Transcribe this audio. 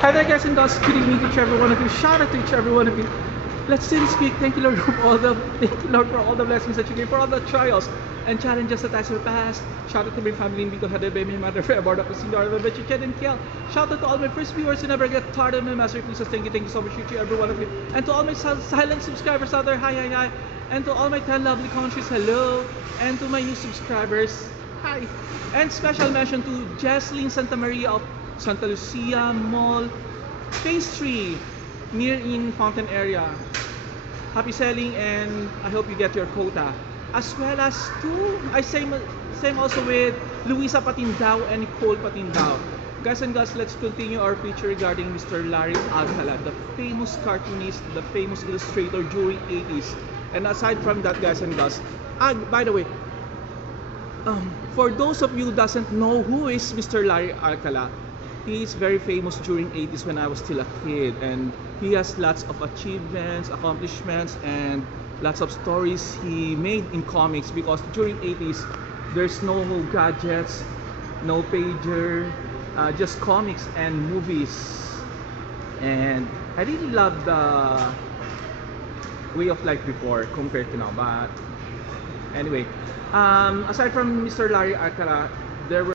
Hi there guys and dolls, good evening to each every one of you. Shout out to each every one of you. Let's still speak. Thank you Lord for all the blessings that you gave, for all the trials and challenges that I surpassed. Shout out to my family in Bicol, headed by my mother, Fred, of Casino, Chichen and Kiel. Shout out to all my first viewers who never get tired of my masterpieces. Thank you so much to every one of you. And to all my silent subscribers out there, hi. And to all my 10 lovely countries, hello. And to my new subscribers, hi. And special mention to Jesseline Santa Maria of Santa Lucia Mall, Phase 3, near in Fountain area. Happy selling and I hope you get your quota. As well as same also with Luisa Patindao and Nicole Patindao. Guys and girls, let's continue our feature regarding Mr. Larry Alcala, the famous cartoonist, the famous illustrator during 80s. And aside from that, guys and girls, by the way, for those of you who doesn't know who is Mr. Larry Alcala, he is very famous during 80s when I was still a kid, and he has lots of achievements, accomplishments, and lots of stories he made in comics, because during 80s there's no gadgets, no pager, just comics and movies. And I really love the way of life before compared to now. But anyway, aside from Mr. Larry Alcala,